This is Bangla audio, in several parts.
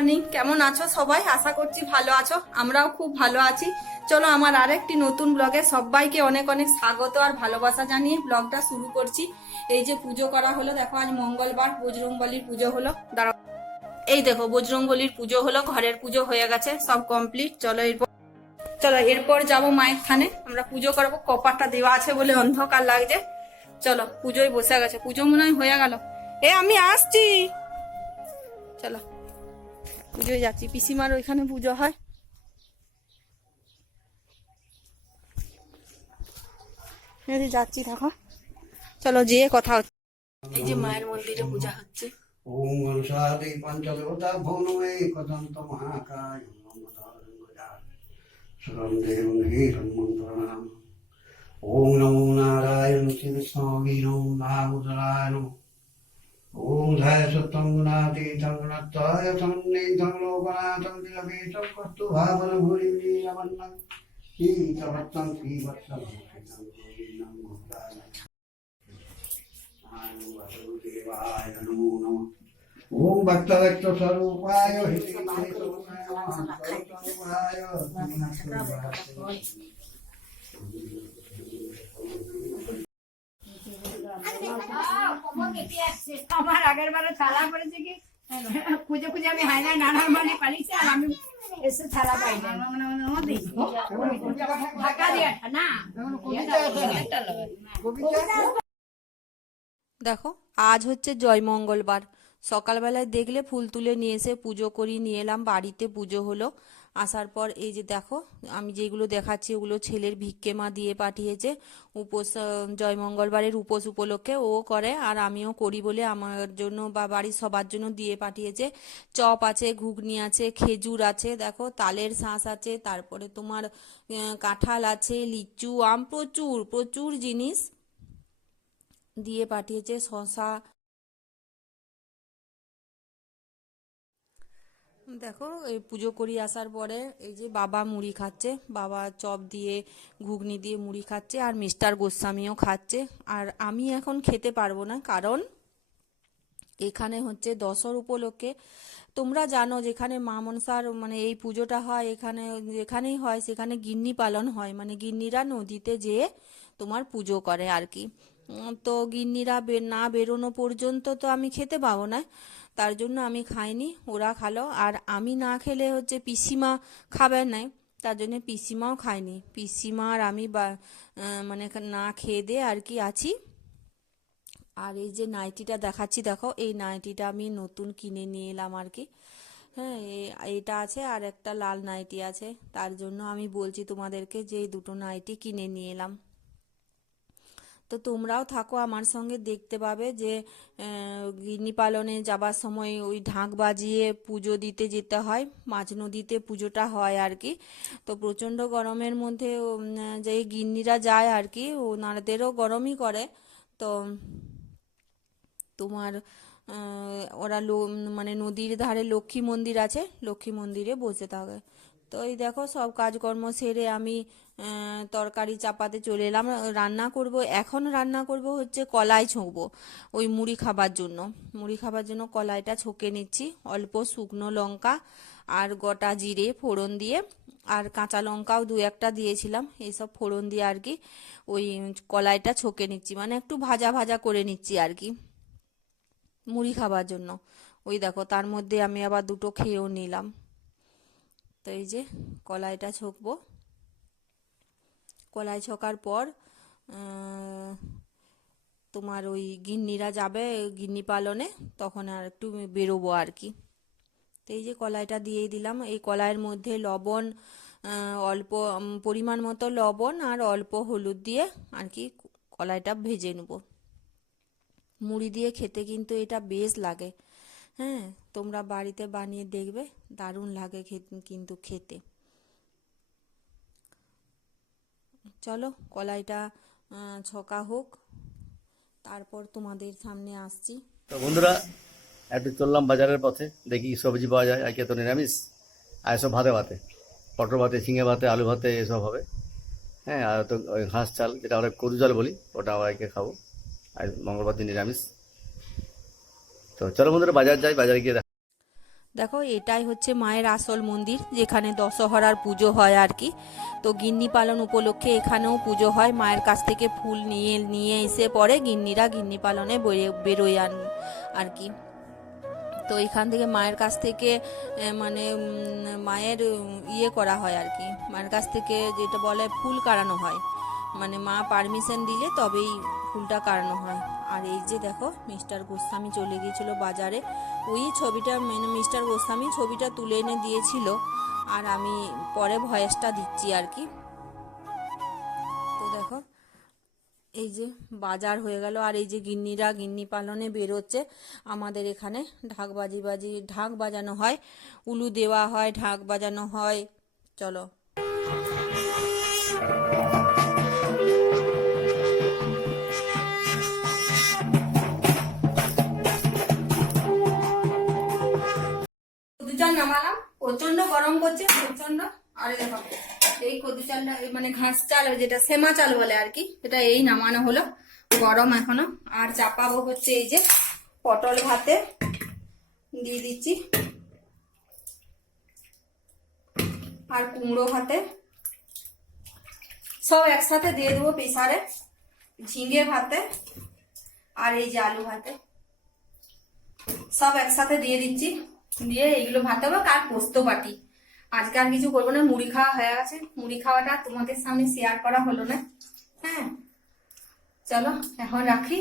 মর্নিং কেমন আছো সবাই? আশা করছি ভালো আছো। আমরাও খুব ভালো আছি। চলো আমার আরেকটি নতুন ব্লগে সবাইকে অনেক অনেক স্বাগত আর ভালোবাসা জানিয়ে ব্লগটা শুরু করছি। এই যে পুজো করা হলো, দেখো আজ মঙ্গলবার, বজরংবলির পুজো হলো। দাঁড়াও। এই দেখো, বজরংবলির পুজো হলো, ঘরের পুজো হয়ে গেছে, সব কমপ্লিট চলো এরপর চলো এরপর যাব মায়ের থানে। আমরা পুজো করব কপারটা দেওয়া আছে বলে অন্ধকার লাগছে। চলো, পুজোয় বসে গেছে। পুজো মনে হয় হয়ে গেল। এ, আমি আসছি। চলো। পুজোয় যাচ্ছি। পিসিমার ওইখানে পুজো হয়। যাচ্ছি দেখো। চলো যেয়ে কথা হচ্ছে। এই যে মায়ের মন্দিরে পূজা হচ্ছে। ওম নমো নারায়ণ নম নামুদরায় নম ওম ধায় সত্যং গুণাতীতং গুণত্বায় সন্নিধং লোকনাথং তিলকেশং কস্তু ভাবন ভূরি লীলবন্নং শ্রীতভত্তং শ্রীবৎসং দেবায় নমো নমঃ ওম ভক্তভক্ত স্বরূপায় আমার আগের বারে থালা পড়েছে কি? খুঁজে খুঁজে আমি হাইনা নানা মানে আর আমি এসে থালা পাই দেখো, আজ হচ্ছে জয় মঙ্গলবার। সকালবেলায় দেখলে ফুল তুলে নিয়ে এসে পুজো করি নিয়ে এলাম, বাড়িতে পুজো হলো। আসার পর এই যে দেখো, আমি যেগুলো দেখাচ্ছি ওগুলো ছেলের ভিক্ষে মা দিয়ে পাঠিয়েছে। উপোস জয় মঙ্গলবারের উপোস উপলক্ষে ও করে, আর আমিও করি বলে আমার জন্য বা বাড়ির সবার জন্য দিয়ে পাঠিয়েছে। চপ আছে, ঘুগনি আছে, খেজুর আছে, দেখো তালের শাঁস আছে, তারপরে তোমার কাঁঠাল আছে, লিচু, আম, প্রচুর প্রচুর জিনিস দিয়ে পাঠিয়েছে শশা দেখো, এই পুজো করি আসার পরে এই যে বাবা মুড়ি খাচ্ছে, বাবা চপ দিয়ে, ঘুগনি দিয়ে মুড়ি খাচ্ছে আর মিস্টার গোস্বামীও খাচ্ছে। আর আমি এখন খেতে পারব না কারণ এখানে হচ্ছে দশর উপলক্ষে তোমরা জানো যেখানে মা মনসার মানে এই পুজোটা হয়, এখানে যেখানেই হয় সেখানে গিন্নি পালন হয়। মানে গিন্নিরা নদীতে যেয়ে তোমার পুজো করে আর কি। তো গিন্নিরা না বেরোনো পর্যন্ত তো আমি খেতে পাবো না। তার জন্য আমি খাইনি, ওরা খালো। আর আমি না খেলে হচ্ছে পিসিমা খাবে নাই, তার জন্য পিসিমাও খায়নি পিসিমা আর আমি বা মানে না খেয়ে দিয়ে আর কি আছি। আর এই যে নাইটিটা দেখাচ্ছি, দেখো, এই নাইটিটা আমি নতুন কিনে নিয়ে এলাম আর কি। হ্যাঁ এটা আছে আর একটা লাল নাইটি আছে। তার জন্য আমি বলছি তোমাদেরকে যে এই দুটো নাইটি কিনে নিয়ে এলাম। তো তোমরাও থাকো আমার সঙ্গে, দেখতে পাবে যে গিন্নি পালনে যাবার সময় ওই ঢাক বাজিয়ে পুজো দিতে যেতে হয়, মাঝ নদীতে পুজোটা হয় আর কি। তো প্রচণ্ড গরমের মধ্যে যে গিন্নিরা যায় আর কি, ওনাদেরও গরমই করে। তো তোমার ওরা লো- মানে নদীর ধারে লক্ষ্মী মন্দির আছে, লক্ষ্মী মন্দিরে বসে থাকে। তো এই দেখো সব কাজকর্ম সেরে আমি তরকারি চাপাতে চলে এলাম। রান্না করব, এখন রান্না করব হচ্ছে কলাই ছোঁকবো ওই মুড়ি খাবার জন্য। মুড়ি খাবার জন্য কলাইটা ছোঁকে নিচ্ছি, অল্প শুকনো লঙ্কা আর গোটা জিরে ফোড়ন দিয়ে। আর কাঁচা লঙ্কাও দু একটা দিয়েছিলাম এইসব ফোড়ন দিয়ে আর কি ওই কলাইটা ছোকে নিচ্ছি মানে একটু ভাজা ভাজা করে নিচ্ছি আর কি মুড়ি খাবার জন্য। ওই দেখো, তার মধ্যে আমি আবার দুটো খেয়েও নিলাম। তো এই যে কলাইটা ছকবো। কলাই ছকার পর তোমার ওই গিন্নিরা যাবে গিন্নি পালনে, তখন আর একটু বেরোবো আর কি। তো এই যে কলাইটা দিয়েই দিলাম। এই কলাইয়ের মধ্যে লবণ অল্প পরিমাণ মতো লবণ আর অল্প হলুদ দিয়ে আর কি কলাইটা ভেজে নেব। মুড়ি দিয়ে খেতে কিন্তু এটা বেশ লাগে। হ্যাঁ তোমরা বাড়িতে বানিয়ে দেখবে, দারুণ লাগে কিন্তু খেতে। চলো কলাইটা ছকা হোক। তারপর তোমাদের সামনে আসছি। তো বন্ধুরা, একটু চললাম বাজারের পথে, দেখি সবজি পাওয়া যায় আজকে তো নিরামিষ। আর এসব ভাতে ভাতে, পটল ভাতে, ঝিঙে ভাতে, আলু ভাতে, এসব হবে। হ্যাঁ আর তো ওই ঘাস চাল, যেটা আমরা কদু জল বলি, ওটা আজকে খাব। আর মঙ্গলবার দিন নিরামিষ। তো চলো বন্ধুরা, বাজার যাই, বাজারে গিয়ে দেখা- এটাই হচ্ছে মায়ের আসল মন্দির, যেখানে দশহরার পুজো হয় আর কি। তো গিন্নি পালন উপলক্ষে এখানেও পুজো হয়। মায়ের কাছ থেকে ফুল নিয়ে নিয়ে এসে পরে গিন্নিরা গিন্নি পালনে বেরো- বেরোয় আন আর কি। তো এখান থেকে মায়ের কাছ থেকে মানে মায়ের ইয়ে করা হয় আর কি। মায়ের কাছ থেকে যেটা বলে ফুল কাড়ানো হয়। মানে মা পারমিশন দিলে তবেই ফুলটা কাড়ানো হয়। আর এই যে দেখো, মিস্টার গোস্বামী চলে গিয়েছিল বাজারে। ওই ছবিটা মানে মিস্টার গোস্বামী ছবিটা তুলে এনে দিয়েছিল আর আমি পরে ভয়েসটা দিচ্ছি আর কি। তো দেখো, এই যে বাজার হয়ে গেল আর এই যে গিন্নিরা, গিন্নি পালনে বেরোচ্ছে। আমাদের এখানে ঢাক বাজি বাজি, ঢাক বাজানো হয়, উলু দেওয়া হয়, ঢাক বাজানো হয়। চলো। নামালাম প্রচণ্ড গরম করছে প্রচণ্ড আর দেখো এই কদু চালটা মানে ঘাস চাল যেটা সেমা চাল বলে আর কি এটা এই নামানো হলো, গরম এখনও। আর চাপাবো হচ্ছে এই যে পটল ভাতে, দিয়ে দিচ্ছি। আর কুমড়ো ভাতে, সব একসাথে দিয়ে দেবো প্রেসারে, ঝিঙে ভাতে, আর এই যে আলু ভাতে। সব একসাথে দিয়ে দিচ্ছি। দিয়ে এইগুলো ভাত হবে কার পোস্ত বাটি। আজকে আর কিছু করব না মুড়ি খাওয়া হয়ে গেছে। মুড়ি খাওয়াটা তোমাদের সামনে শেয়ার করা হলো না। হ্যাঁ। চলো এখন রাখি।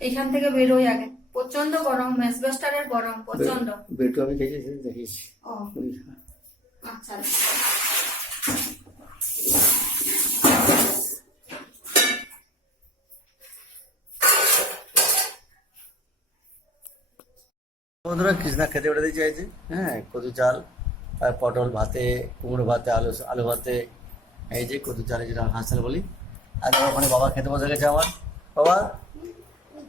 এখান থেকে বেরোই আগে। প্রচণ্ড গরম ম্যাসবেস্টারের গরম প্রচণ্ড বেটু আমি দেখেছি দেখিয়েছি। ও। আচ্ছা। বন্ধুরা কৃষ্ণা খেতে উঠে চাইছে হ্যাঁ কচু চাল আর পটল ভাতে কুমড়ো ভাতে আলু আলু ভাতে এই যে কচু চালে যেটা হাঁস চাল বলি। আর আমার ওখানে বাবা খেতে বসে গেছে আমার। বাবা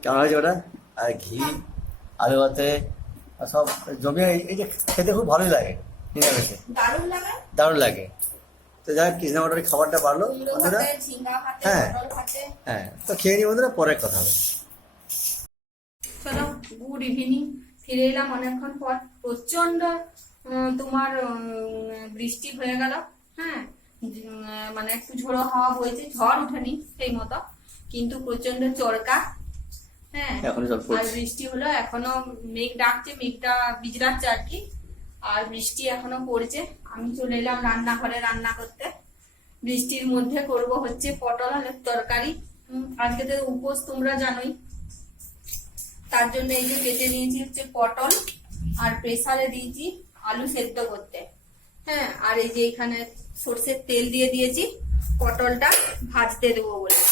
কেমন হয়েছে ওটা? আর ঘি আলু ভাতে আর সব জমিয়ে এই- যে খেতে খুব ভালোই লাগে নিরামিষে। দারুণ লাগে? তো যাই হোক, কৃষ্ণা মোটরের খাবারটা বাড়লো বন্ধুরা। হ্যাঁ। হ্যাঁ। তো খেয়ে নি বন্ধুরা পরে কথা হবে। Good evening. ফিরে এলাম অনেকক্ষণ পর। প্রচণ্ড তোমার বৃষ্টি হয়ে গেল। হ্যাঁ মানে একটু ঝোড়ো হাওয়া বইছে ঝড় উঠেনি সেই মতো কিন্তু প্রচণ্ড চরকা। হ্যাঁ আর বৃষ্টি হলো এখনও মেঘ ডাকছে মেঘটা বিজরাচ্ছে আর কি। আর বৃষ্টি এখনও পড়ছে। আমি চলে এলাম রান্নাঘরে রান্না করতে। বৃষ্টির মধ্যে করব হচ্ছে পটল আলুর তরকারি। আজকে তো উপোস তোমরা জানোই। তার জন্য এই যে কেটে নিয়েছি হচ্ছে পটল আর প্রেসারে দিয়েছি আলু সেদ্ধ করতে। হ্যাঁ আর এই যে এখানে সর্ষের তেল দিয়ে দিয়েছি, পটলটা ভাজতে দেবো বলে।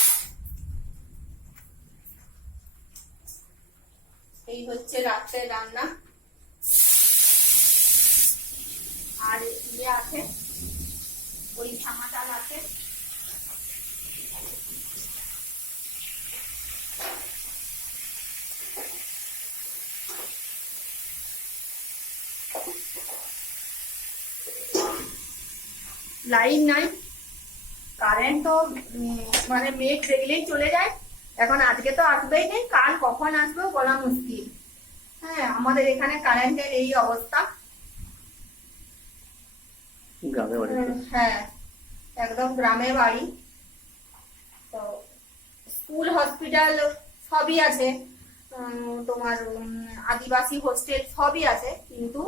এই হচ্ছে রাত্রে রান্না। আর ইয়ে আছে, ওই ছামা আছে। লাইন নাই। কারেন্ট তো মানে মেঘ দেখলেই চলে যায়। এখন আজকে তো আসবেই নেই কাল কখন আসবে বলা মুশকিল। হ্যাঁ আমাদের এখানে কারেন্টের এই অবস্থা। হ্যাঁ একদম গ্রামে বাড়ি। তো স্কুল হসপিটাল সবই আছে। তোমার আদিবাসী হোস্টেল সবই আছে কিন্তু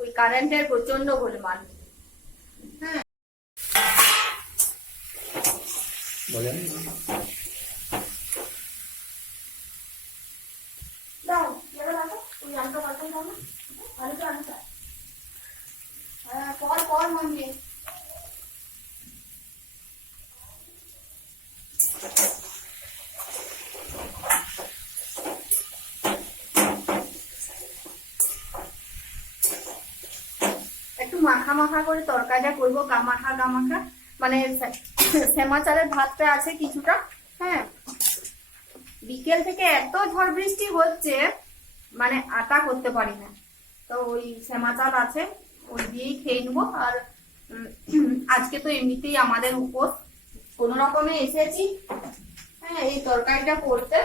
ওই কারেন্টের প্রচণ্ড গোলমাল হ্যাঁ বলেন দাও এবার রাখো ওই আলুটা পাল্টাই দাও না আলুটা আলুটা হ্যাঁ পর পর মন দিয়ে একটু মাখা মাখা করে তরকারিটা করব গামাখা গামাখা মানে শ্যামা চালের ভাতটা আছে কিছুটা হ্যাঁ। বিকেল থেকে এত ঝড় বৃষ্টি হচ্ছে মানে আটা করতে পারি না। তো ওই শ্যামা চাল আছে, ওই দিয়েই খেয়ে নেব। আর আজকে তো এমনিতেই আমাদের উপোস। কোনো রকমে এসেছি হ্যাঁ এই তরকারিটা করতে।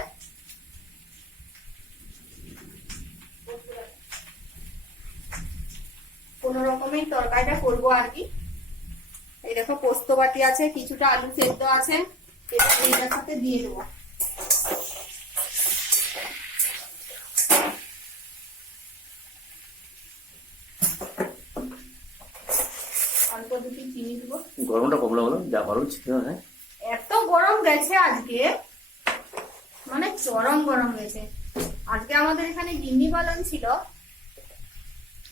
কোনো রকমের তরকারিটা করব আর কি। এই দেখো পোস্ত বাটি আছে কিছুটা আলু সেদ্ধ আছে। এটার সাথে দিয়ে দেবো। অল্প দুটি চিনি দেবো। গরমটা কমলো বলো যা গরম ছিল হ্যাঁ। এত গরম গেছে আজকে। মানে চরম গরম গেছে। আজকে আমাদের এখানে গিন্নি পালন ছিল।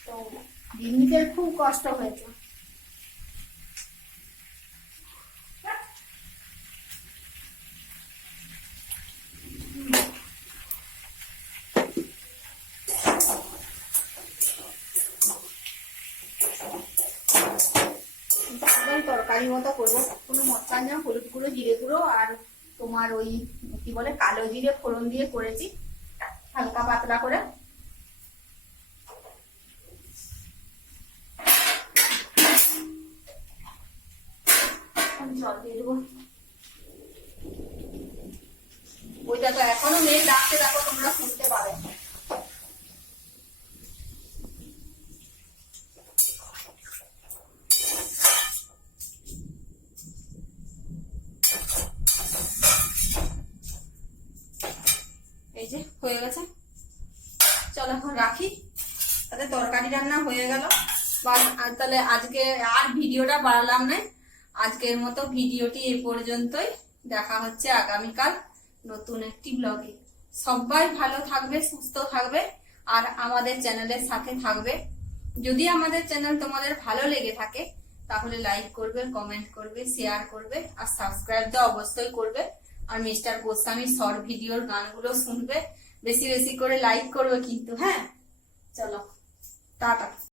তো গিন্নিদের খুব কষ্ট হয়েছে একদম তরকারি মতো করব। কোনো মশলা না হলুদ গুঁড়ো, জিরে গুঁড়ো, আর তোমার ওই কি বলে, কালো জিরে ফোড়ন দিয়ে করেছি। হালকা পাতলা করে। জল দিয়ে দেবো। ওই দেখো, এখনও মেয়ে ডাকতে দেখো তোমরা শুনতে পাবে। হয়ে গেছে। চলো এখন রাখি। তাহলে তরকারি রান্না হয়ে গেল। তাহলে আজকে আর ভিডিওটা বাড়ালাম না। আজকের মতো ভিডিওটি এ পর্যন্তই। দেখা হচ্ছে আগামীকাল নতুন একটি ব্লগে। সবাই ভালো থাকবে, সুস্থ থাকবে, আর আমাদের চ্যানেলের সাথে থাকবে। যদি আমাদের চ্যানেল তোমাদের ভালো লেগে থাকে, তাহলে লাইক করবে, কমেন্ট করবে, শেয়ার করবে, আর সাবস্ক্রাইব তো অবশ্যই করবে। আর মিস্টার গোস্বামী শর্ট ভিডিওর গানগুলো শুনবে। বেশি বেশি করে লাইক করবে কিন্তু হ্যাঁ? চলো টাটা।